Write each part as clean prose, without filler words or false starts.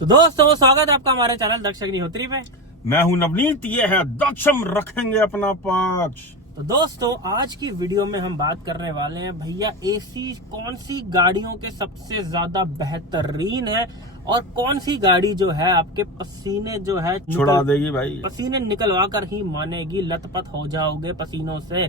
तो दोस्तों स्वागत है आपका हमारे चैनल दक्ष अग्निहोत्री पे। मैं हूं नवनीत, ये है दक्षम रखेंगे अपना पक्ष। तो दोस्तों आज की वीडियो में हम बात करने वाले हैं भैया एसी कौन सी गाड़ियों के सबसे ज्यादा बेहतरीन है और कौन सी गाड़ी जो है आपके पसीने जो है छुड़ा देगी भाई, पसीने निकलवा कर ही मानेगी, लथपथ हो जाओगे पसीनों से।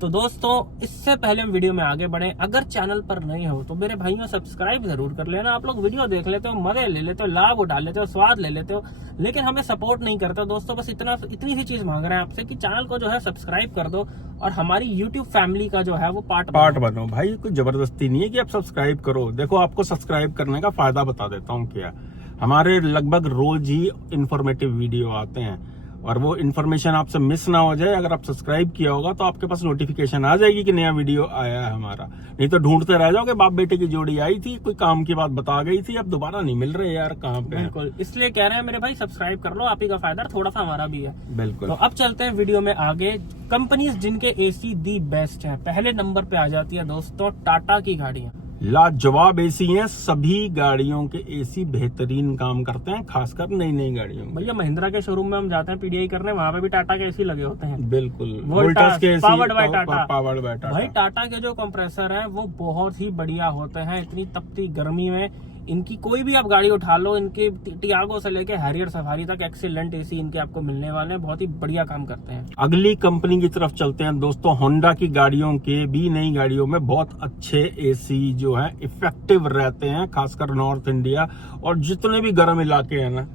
तो दोस्तों इससे पहले हम वीडियो में आगे बढ़े, अगर चैनल पर नए हो तो मेरे भाइयों सब्सक्राइब जरूर कर लेना। आप लोग वीडियो देख लेते हो, मजे ले लेते हो, लाभ उठा लेते हो, स्वाद ले लेते हो, लेकिन हमें सपोर्ट नहीं करते दोस्तों। बस इतनी सी चीज मांग रहे हैं आपसे कि चैनल को जो है सब्सक्राइब कर दो और हमारी यूट्यूब फैमिली का जो है वो पार्ट बनो भाई। कोई जबरदस्ती नहीं है कि आप सब्सक्राइब करो। देखो, आपको सब्सक्राइब करने का फायदा बता देता हूँ क्या। हमारे लगभग रोज ही इंफॉर्मेटिव वीडियो आते हैं और वो इन्फॉर्मेशन आपसे मिस ना हो जाए। अगर आप सब्सक्राइब किया होगा तो आपके पास नोटिफिकेशन आ जाएगी कि नया वीडियो आया है हमारा। नहीं तो ढूंढते रह जाओगे, बाप बेटे की जोड़ी आई थी, कोई काम की बात बता गई थी, अब दोबारा नहीं मिल रहे यार, कहाँ पे। बिल्कुल, इसलिए कह रहे हैं मेरे भाई सब्सक्राइब कर लो, आप ही का फायदा थोड़ा सा हमारा भी है। बिल्कुल। तो अब चलते हैं वीडियो में आगे। कंपनीज जिनके एसी दी बेस्ट है, पहले नंबर पे आ जाती है दोस्तों टाटा की गाड़ियां। लाजवाब एसी हैं, सभी गाड़ियों के एसी बेहतरीन काम करते हैं, खासकर नई नई गाड़ियों में। भैया महिंद्रा के शोरूम में हम जाते हैं पीडीआई करने, वहाँ पे भी टाटा के एसी लगे होते हैं। बिल्कुल, वोल्टास के AC powered by Tata. Powered by Tata. भाई टाटा के जो कंप्रेसर है वो बहुत ही बढ़िया होते हैं। इतनी तपती गर्मी में इनकी कोई भी आप गाड़ी उठा लो, इनके टियागो से लेके हैरियर सफारी तक एक्सीलेंट एसी इनके आपको मिलने वाले हैं, बहुत ही बढ़िया काम करते हैं। अगली कंपनी की तरफ चलते हैं दोस्तों। होंडा की गाड़ियों के भी, नई गाड़ियों में बहुत अच्छे एसी जो है इफेक्टिव रहते हैं, खासकर नॉर्थ इंडिया और जितने भी गर्म इलाके हैं ना,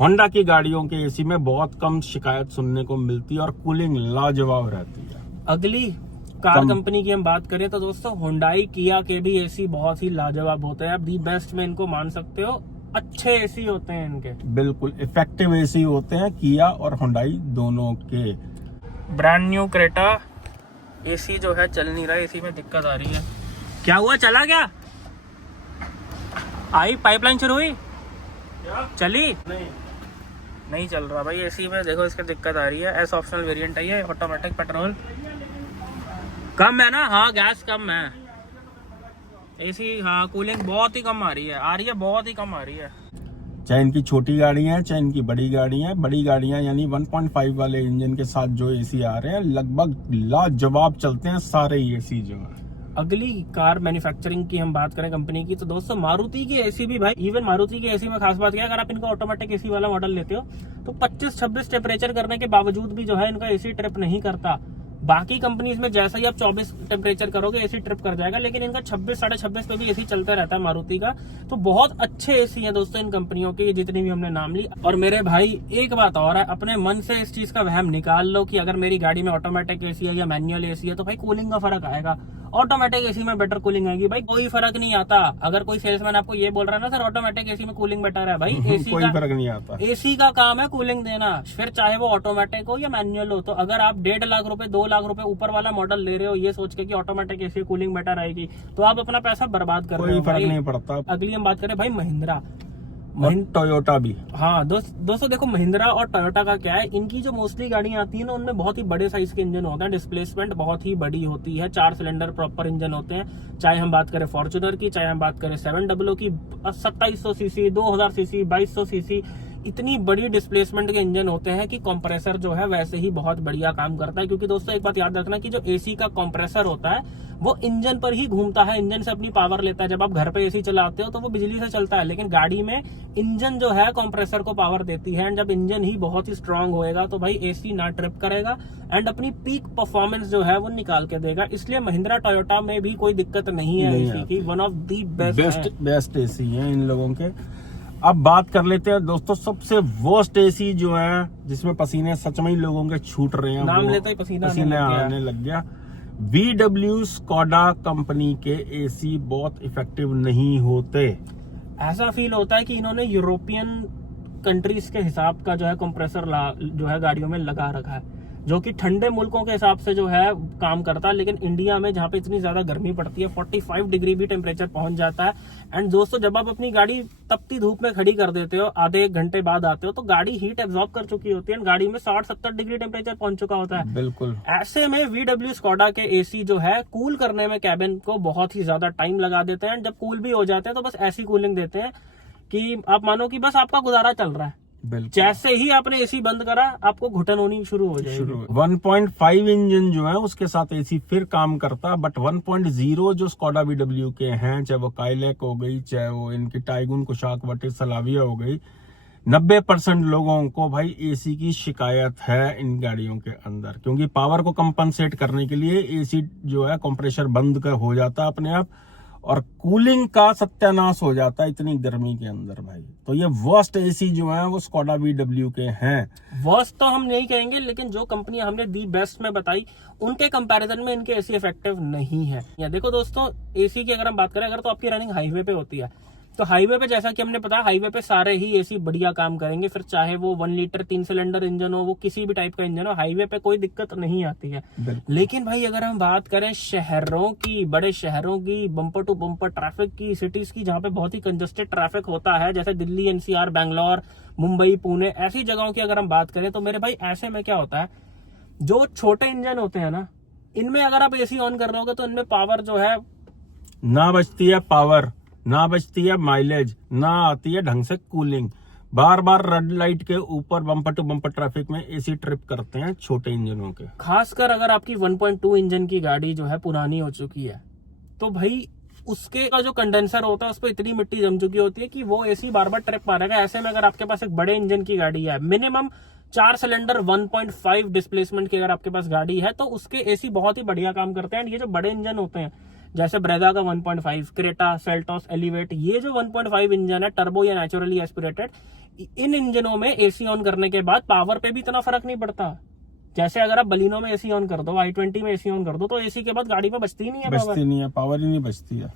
होंडा की गाड़ियों के एसी में बहुत कम शिकायत सुनने को मिलती है और कूलिंग लाजवाब रहती है। अगली कार कंपनी की हम बात करें तो दोस्तों हुंडई किया के भी एसी बहुत ही लाजवाब होते हैं। आप दी बेस्ट में इनको मान सकते हो, अच्छे एसी होते हैं इनके। बिल्कुल इफेक्टिव एसी होते हैं किया और हुंडई दोनों के। ब्रांड न्यू क्रेटा एसी जो है चल नहीं रहा, एसी में दिक्कत आ रही है। क्या हुआ, चला क्या? आई पाइपलाइन शुरू हुई, चली नहीं चल रहा भाई एसी में। देखो इसकी दिक्कत आ रही है। एस ऑप्शनल वेरिएंट है ये, ऑटोमेटिक पेट्रोल कम है ना, हाँ गैस कम है, एसी हाँ कूलिंग बहुत ही कम आ रही है बहुत ही कम आ रही है। चाहे इनकी छोटी गाड़ियां हैं चाहे इनकी बड़ी गाड़ियां हैं, बड़ी गाड़ियां यानी 1.5 वाले इंजन के साथ जो एसी आ रहे हैं लगभग लाजवाब चलते हैं सारे एसी जो है। अगली कार मैन्युफैक्चरिंग की हम बात करें कंपनी की तो दोस्तों मारुति की एसी भी भाई, इवन मारुति की एसी में खास बात क्या है, अगर आप इनका ऑटोमेटिक एसी वाला मॉडल लेते हो तो 25-26 टेम्परेचर करने के बावजूद भी जो है इनका एसी ट्रिप नहीं करता। बाकी कंपनीज में जैसा ही आप 24 टेम्परेचर करोगे एसी ट्रिप कर जाएगा, लेकिन इनका 26-26.5 पे भी एसी चलता रहता है मारुति का। तो बहुत अच्छे एसी हैं दोस्तों इन कंपनियों के, जितनी भी हमने नाम ली। और मेरे भाई एक बात और है, अपने मन से इस चीज का वहम निकाल लो कि अगर मेरी गाड़ी में ऑटोमेटिक एसी है या मैनुअल एसी है तो भाई कूलिंग का फर्क आएगा। ऑटोमेटिक एसी में बेटर कूलिंग आएगी भाई, कोई फर्क नहीं आता। अगर कोई सेल्समैन आपको ये बोल रहा है ना सर ऑटोमेटिक एसी में कूलिंग बेटर है, भाई एसी कोई फर्क नहीं आता। एसी का काम है कूलिंग देना, फिर चाहे वो ऑटोमेटिक हो या मैनुअल हो। तो अगर आप 1.5 लाख रुपए 2 लाख रुपए ऊपर वाला मॉडल ले रहे हो ये सोच के कि ऑटोमेटिक एसी कूलिंग बेटर आएगी, तो आप अपना पैसा बर्बाद कर रहे हो, कोई फर्क नहीं पड़ता। अगली हम बात करें भाई महिंद्रा टोयोटा भी। हाँ दोस्तों देखो महिंद्रा और टोयोटा का क्या है, इनकी जो मोस्टली गाड़ियां आती है ना उनमें बहुत ही बड़े साइज के इंजन होते हैं, डिस्प्लेसमेंट बहुत ही बड़ी होती है, 4 सिलेंडर प्रॉपर इंजन होते हैं। चाहे हम बात करें फॉर्च्यूनर की, चाहे हम बात करें 700 की, 2700 सीसी, 2000 सीसी, 2200 सीसी, इतनी बड़ी डिस्प्लेसमेंट के इंजन होते हैं कि कंप्रेसर जो है वैसे ही बहुत बढ़िया काम करता है। क्योंकि दोस्तों एक बात याद रखना कि जो एसी का कंप्रेसर होता है वो इंजन पर ही घूमता है, इंजन से अपनी पावर लेता है। जब आप घर पे एसी चलाते हो तो वो बिजली से चलता है, लेकिन गाड़ी में इंजन जो है कंप्रेसर को पावर देती है। एंड जब इंजन ही बहुत ही स्ट्रांग होएगा तो भाई एसी ना ट्रिप करेगा एंड अपनी पीक परफॉर्मेंस जो है वो निकाल के देगा। इसलिए महिंद्रा टोयोटा में भी कोई दिक्कत नहीं है एसी की, one of the best AC है इन लोगों के। अब बात कर लेते हैं दोस्तों सबसे वर्स्ट एसी जो है जिसमें पसीने सच में ही लोगों के छूट रहे हैं, नाम लेते ही पसीना आने लग गया। VW स्कोडा कंपनी के एसी बहुत इफेक्टिव नहीं होते। ऐसा फील होता है कि इन्होंने यूरोपियन कंट्रीज के हिसाब का जो है कंप्रेसर जो है गाड़ियों में लगा रखा है, जो कि ठंडे मुल्कों के हिसाब से जो है काम करता है। लेकिन इंडिया में जहाँ पे इतनी ज्यादा गर्मी पड़ती है, 45 डिग्री भी टेम्परेचर पहुंच जाता है। एंड दोस्तों जब आप अपनी गाड़ी तपती धूप में खड़ी कर देते हो, आधे 1 घंटे बाद आते हो तो गाड़ी हीट एब्जॉर्ब कर चुकी होती है, गाड़ी में 60-70 डिग्री टेम्परेचर पहुंच चुका होता है। बिल्कुल। ऐसे में VW स्कोडा के एसी जो है कूल करने में कैबिन को बहुत ही ज्यादा टाइम लगा देते हैं। जब कूल भी हो जाते हैं तो बस ऐसी कूलिंग देते हैं कि आप मानो कि बस आपका गुजारा चल रहा है, बिल्कुल। जैसे ही आपने एसी बंद करा आपको घुटन होनी शुरू हो जाएगी। 1.5 इंजन जो है उसके साथ एसी फिर काम करता, बट 1.0 जो स्कोडा VW के हैं, चाहे वो काइलैक हो गई, चाहे वो इनकी टाइगुन, कुशाक, वटिस, सलाविया हो गई, 90% लोगों को भाई एसी की शिकायत है इन गाड़ियों के अंदर, क्योंकि पावर को कंपनसेट करने के लिए एसी जो है कंप्रेसर बंद कर हो जाता है अपने आप, और कूलिंग का सत्यानाश हो जाता है इतनी गर्मी के अंदर भाई। तो ये वर्स्ट एसी जो है वो स्कोडा VW के हैं। वर्स्ट तो हम नहीं कहेंगे, लेकिन जो कंपनी हमने दी बेस्ट में बताई उनके कंपैरिजन में इनके एसी इफेक्टिव नहीं है। या देखो दोस्तों, एसी की अगर हम बात करें, अगर तो आपकी रनिंग हाईवे पे होती है, तो हाईवे पे जैसा कि हमने बताया, हाईवे पे सारे ही एसी बढ़िया काम करेंगे, फिर चाहे वो 1 लीटर 3 सिलेंडर इंजन हो, वो किसी भी टाइप का इंजन हो, हाईवे पे कोई दिक्कत नहीं आती है। लेकिन भाई अगर हम बात करें शहरों की, बड़े शहरों की, बम्पर टू बम्पर ट्रैफिक की, सिटीज की, जहां पे बहुत ही कंजस्टेड ट्रैफिक होता है, जैसे दिल्ली, NCR, बैंगलोर, मुंबई, पुणे, ऐसी जगहों की अगर हम बात करें, तो मेरे भाई ऐसे में क्या होता है, जो छोटे इंजन होते हैं ना, इनमें अगर आप एसी ऑन कर रहे होगे तो इनमें पावर जो है ना बचती है पावर, ना बचती है माइलेज, ना आती है ढंग से कूलिंग। बार बार रेड लाइट के ऊपर बम्पर टू बम्पर ट्रैफिक में एसी ट्रिप करते हैं छोटे इंजनों के। खासकर अगर आपकी 1.2 इंजन की गाड़ी जो है पुरानी हो चुकी है, तो भाई उसके का जो कंडेंसर होता है उस पर इतनी मिट्टी जम चुकी होती है कि वो एसी बार बार ट्रिप मारेगा। ऐसे में अगर आपके पास एक बड़े इंजन की गाड़ी है, मिनिमम 4 सिलेंडर 1.5 डिस्प्लेसमेंट की अगर आपके पास गाड़ी है, तो उसके एसी बहुत ही बढ़िया काम करते हैं। ये जो बड़े इंजन होते हैं, जैसे ब्रेजा का 1.5, क्रेटा, सेल्टोस, एलिवेट, ये जो 1.5 इंजन है, टर्बो या नेचुरली एस्पिरेटेड, इन इंजनों में एसी ऑन करने के बाद पावर पे भी इतना फर्क नहीं पड़ता। जैसे अगर आप बलिनो में एसी ऑन कर दो, i20 में एसी ऑन कर दो, तो एसी के बाद गाड़ी पे बचती ही नहीं है, बचती नहीं है, पावर ही नहीं बचती है।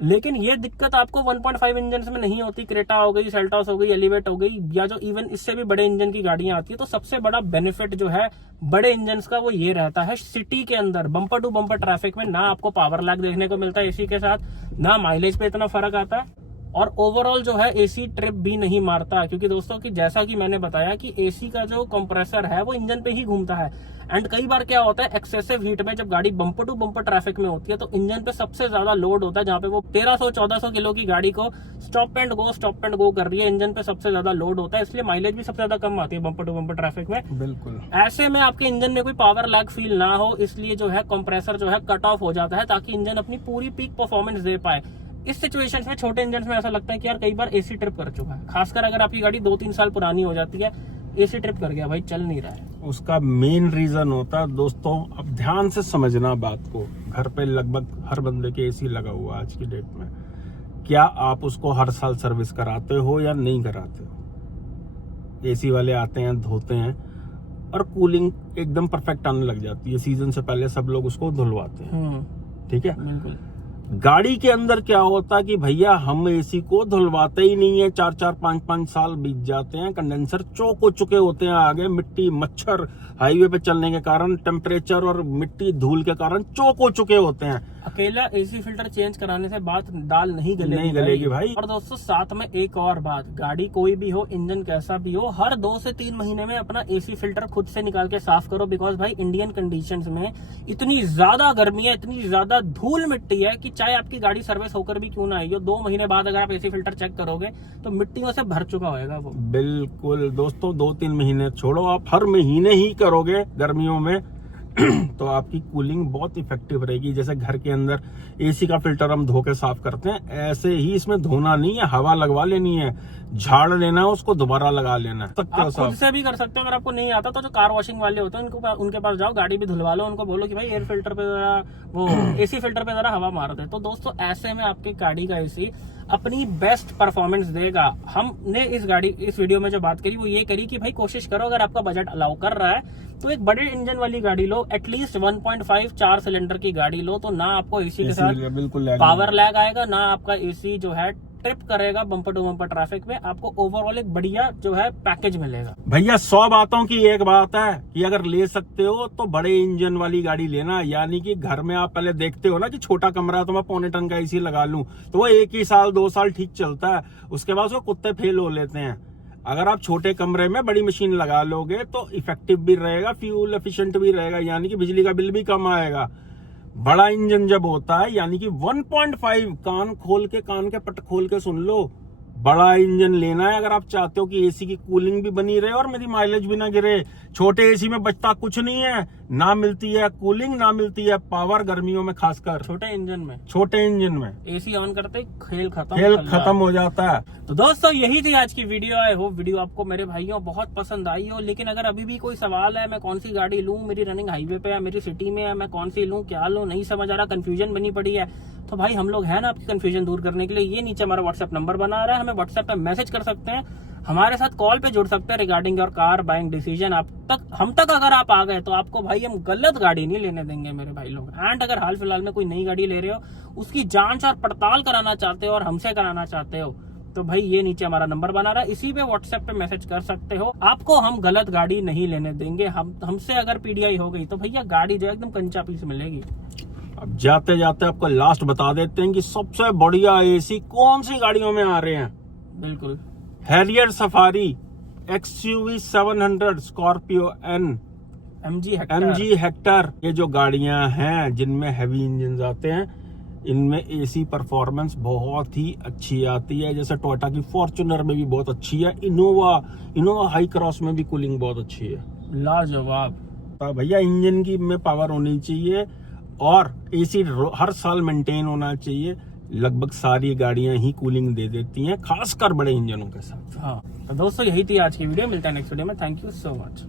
लेकिन ये दिक्कत आपको 1.5 इंजन में नहीं होती। क्रेटा हो गई, सेल्टोस हो गई, एलिवेट हो गई, या जो इवन इससे भी बड़े इंजन की गाड़ियां आती है, तो सबसे बड़ा बेनिफिट जो है बड़े इंजन का वो ये रहता है, सिटी के अंदर बम्पर टू बम्पर ट्रैफिक में ना आपको पावर लैग देखने को मिलता है एसी के साथ, ना माइलेज पे इतना फर्क आता है, और ओवरऑल जो है एसी ट्रिप भी नहीं मारता। क्योंकि दोस्तों की जैसा कि मैंने बताया कि एसी का जो कंप्रेसर है वो इंजन पे ही घूमता है, एंड कई बार क्या होता है, एक्सेसिव हीट में जब गाड़ी बम्पर टू बम्पर ट्रैफिक में होती है, तो इंजन पे सबसे ज्यादा लोड होता है, जहां पे वो 1300-1400 किलो की गाड़ी को स्टॉप एंड गो कर रही है, इंजन पे सबसे ज्यादा लोड होता है, इसलिए माइलेज भी सबसे ज्यादा कम आती है बम्पर टू बम्पर ट्रैफिक में। बिल्कुल। ऐसे में आपके इंजन में कोई पावर लैग फील ना हो, इसलिए जो है कंप्रेसर जो है कट ऑफ हो जाता है, ताकि इंजन अपनी पूरी पीक परफॉर्मेंस दे पाए। इस सिचुएशन में छोटे इंजन में ऐसा लगता है कि यार कई बार एसी ट्रिप कर चुका है, खासकर अगर आपकी गाड़ी 2-3 साल पुरानी हो जाती है, एसी ट्रिप कर गया भाई, चल नहीं रहा है। उसका मेन रीजन होता है दोस्तों, अब ध्यान से समझना बात को, घर पे लगभग हर बंदे के एसी लगा हुआ है आज की डेट में, क्या आप उसको हर साल सर्विस कराते हो या नहीं कराते हो? एसी वाले आते हैं, धोते हैं, और कूलिंग एकदम परफेक्ट आने लग जाती है, सीजन से पहले सब लोग उसको धुलवाते हैं, ठीक है। बिल्कुल। गाड़ी के अंदर क्या होता है कि भैया हम एसी को धुलवाते ही नहीं है, 4-4, 5-5 साल बीत जाते हैं, कंडेंसर चौक हो चुके होते हैं, आगे मिट्टी, मच्छर, हाईवे पे चलने के कारण, टेम्परेचर और मिट्टी धूल के कारण चौक हो चुके होते हैं। अकेला एसी फिल्टर चेंज कराने से बात दाल नहीं गलेगी भाई। और दोस्तों साथ में एक और बात, गाड़ी कोई भी हो, इंजन कैसा भी हो, हर 2 से 3 महीने में अपना एसी फिल्टर खुद से निकाल के साफ करो। बिकॉज भाई इंडियन कंडीशंस में इतनी ज्यादा गर्मी है, इतनी ज्यादा धूल मिट्टी है कि चाहे आपकी गाड़ी सर्विस होकर भी क्यों ना आई हो, 2 महीने बाद अगर आप एसी फिल्टर चेक करोगे तो मिट्टियों से भर चुका होगा वो। बिल्कुल दोस्तों, 2-3 महीने छोड़ो, आप हर महीने ही करोगे गर्मियों में तो आपकी कूलिंग बहुत इफेक्टिव रहेगी। जैसे घर के अंदर एसी का फिल्टर हम धो के साफ करते हैं, ऐसे ही इसमें धोना नहीं है, हवा लगवा लेनी है, झाड़ लेना है, उसको दोबारा लगा लेना है। आप खुद से भी कर सकते हो, अगर आपको नहीं आता तो जो कार वॉशिंग वाले होते हैं उनके पास जाओ, गाड़ी भी धुलवा लो, उनको बोलो कि भाई एयर फिल्टर पे जरा, वो एसी फिल्टर पे जरा हवा मार दे। तो दोस्तों ऐसे में आपकी गाड़ी का एसी अपनी बेस्ट परफॉर्मेंस देगा। हमने इस वीडियो में जो बात करी वो ये करी कि भाई कोशिश करो, अगर आपका बजट अलाउ कर रहा है तो एक बड़े इंजन वाली गाड़ी लो, एटलीस्ट 1.5 4 सिलेंडर की गाड़ी लो, तो ना आपको एसी के साथ बिल्कुल पावर लैग आएगा, ना आपका एसी जो है ट्रिप करेगा बम्पर टू बम्पर ट्रैफिक में, आपको ओवरऑल एक बढ़िया जो है पैकेज मिलेगा। भैया 100 बातों की एक बात है कि अगर ले सकते हो तो बड़े इंजन वाली गाड़ी लेना। यानी कि घर में आप पहले देखते हो ना कि छोटा कमरा है तो मैं 1.25 टन का एसी लगा लूं, तो वो 1 ही साल 2 साल ठीक चलता है, उसके बाद वो कुत्ते फेल हो लेते हैं। अगर आप छोटे कमरे में बड़ी मशीन लगा लोगे तो इफेक्टिव भी रहेगा, फ्यूल एफिशिएंट भी रहेगा, यानी कि बिजली का बिल भी कम आएगा। बड़ा इंजन जब होता है यानी कि 1.5, कान के पट खोल के सुन लो, बड़ा इंजन लेना है अगर आप चाहते हो कि एसी की कूलिंग भी बनी रहे और मेरी माइलेज भी ना गिरे। छोटे एसी में बचता कुछ नहीं है, ना मिलती है कूलिंग, ना मिलती है पावर, गर्मियों में खासकर छोटे इंजन में एसी ऑन करते ही खेल खत्म हो जाता है। तो दोस्तों यही थी आज की वीडियो। आई होप वीडियो आपको मेरे भाइयों बहुत पसंद आई हो। लेकिन अगर अभी भी कोई सवाल है मैं कौन सी गाड़ी लूं, मेरी रनिंग हाईवे पे है, मेरी सिटी में है, मैं कौन सी लूं, क्या लूं, नहीं समझ आ रहा, कंफ्यूजन बनी पड़ी है, तो भाई हम लोग हैं ना आपकी कंफ्यूजन दूर करने के लिए। ये नीचे हमारा व्हाट्सएप नंबर बना रहा है, हमें व्हाट्सएप पे मैसेज कर सकते हैं, हमारे साथ कॉल पे जुड़ सकते हैं regarding your car buying decision. हम तक अगर आप आ गए तो आपको भाई हम गलत गाड़ी नहीं लेने देंगे मेरे भाई लोग। एंड अगर हाल फिलहाल में कोई नई गाड़ी ले रहे हो, उसकी जांच और पड़ताल कराना चाहते हो और हमसे कराना चाहते हो, तो भाई ये नीचे हमारा नंबर बना रहा है, इसी पे व्हाट्सएप पे मैसेज कर सकते हो। आपको हम गलत गाड़ी नहीं लेने देंगे। हमसे अगर पीडीआई हो गई तो भैया गाड़ी जो एकदम कंचा पीस मिलेगी। अब जाते जाते आपको लास्ट बता देते हैं कि सबसे बढ़िया एसी कौन सी गाड़ियों में आ रहे हैं। बिल्कुल, Harrier safari, XUV 700, Scorpio N, MG Hector, ये जो गाड़ियां हैं जिनमें हैवी इंजन आते हैं, इनमें एसी परफॉर्मेंस बहुत ही अच्छी आती है। जैसे टोयोटा की फॉर्च्यूनर में भी बहुत अच्छी है, इनोवा हाई क्रॉस में भी कूलिंग बहुत अच्छी है, लाजवाब। तो भैया इंजन की में पावर होनी चाहिए और एसी हर साल मेंटेन होना चाहिए। लगभग सारी गाड़ियां ही कूलिंग दे देती हैं, खासकर बड़े इंजनों के साथ। हाँ तो दोस्तों यही थी आज की वीडियो, मिलता है नेक्स्ट वीडियो में। Thank you so much.